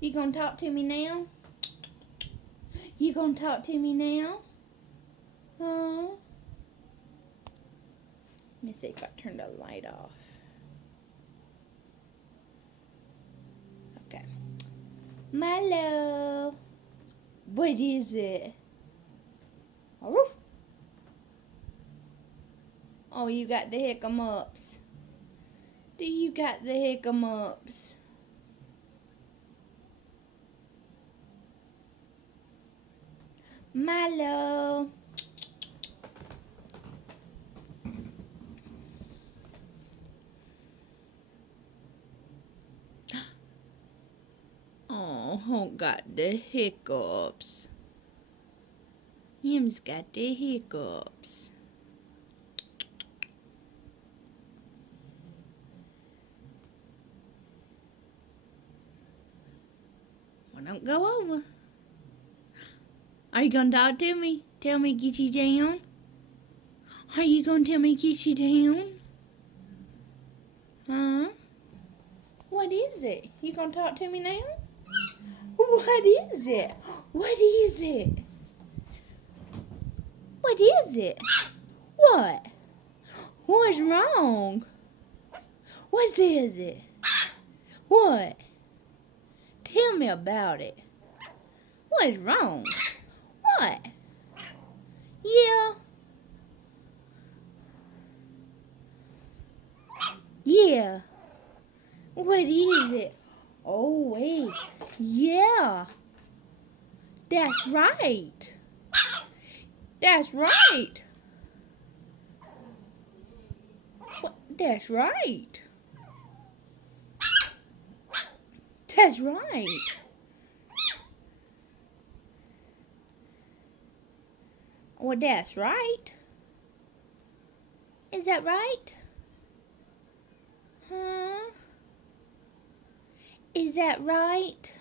You gonna talk to me now? You gonna talk to me now? Huh? Let me see if I turn the light off. Okay. Milo. What is it? Oh, you got the hiccups. Do you got the hiccups? Milo. Oh, got the hiccups. Him's got the hiccups. Well, don't go over. Are you gonna talk to me? Tell me get you down? Are you gonna tell me get you down? Huh? What is it? You gonna talk to me now? What is it? What is it? What is it? What? What's wrong? What is it? What? Tell me about it. What's wrong? What? Yeah. Yeah. What is it? Oh, wait. Yeah. That's right. That's right. That's right. That's right. Well, that's right. Is that right? Huh? Is that right?